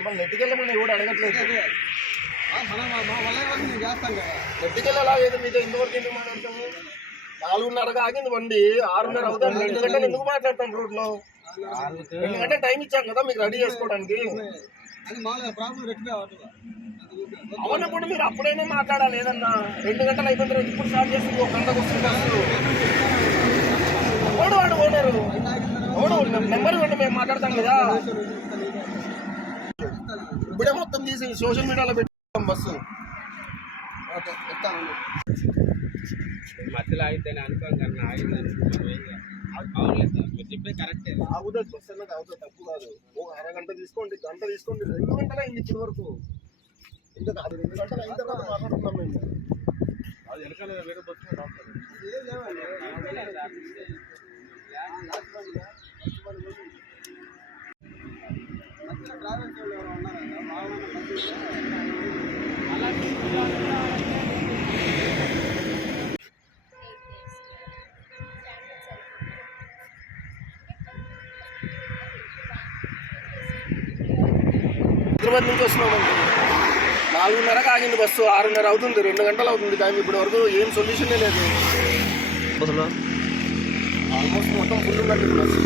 మిమ్మల్ని నెట్టికెళ్ళమని ఎవడు అడగట్లేదు. నెట్టికెళ్ళలా ఏదో మీతో ఇంతవరకు ఎందుకు మాట్లాడతాము? 4:30 ఆగింది బండి, 6:30 అవుతాం. 2 గంటలు ఎందుకు మాట్లాడతాం రోడ్లో? 2 గంటలు టైం ఇచ్చాం కదా మీకు రెడీ చేసుకోవడానికి. అవునప్పుడు మీరు అప్పుడైనా మాట్లాడాలి. ఏదన్నా 2 గంటలు అయిపోయిన తర్వాత ఇప్పుడు స్టార్ట్ చేసి 1 గంటకు వస్తుంది బస్సు. వాడు ఓనరు నెంబర్ ఇవ్వండి, మేము మాట్లాడతాం కదా. ఇప్పుడే మొత్తం తీసి సోషల్ మీడియాలో పెట్టాం బస్సు. మధ్యలో ఆగితేనే అనుకోం కన్నా ఆగిందని మీరు చెప్పే కరెక్టే. ఆగుతుంది బస్సు అన్నది, అవుతుంది, తప్పు కాదు. అరగంట తీసుకోండి, గంట తీసుకోండి. 2 గంటలు అయింది ఇప్పటి వరకు. ఇంకా కాదు, 2 గంటలు అయిన తర్వాత మాట్లాడుతున్నాం మేము. అది వెనకాల వేరే బస్సు హైదరాబాద్ నుంచి వస్తున్నామండి. 4:30 ఆగింది బస్సు, 6:30 అవుతుంది. 2 గంటలు అవుతుంది టైం. ఇప్పటి వరకు ఏం సొల్యూషనే లేదు. ఆల్మోస్ట్ మొత్తం ఫుల్ ఉందండి బస్సు.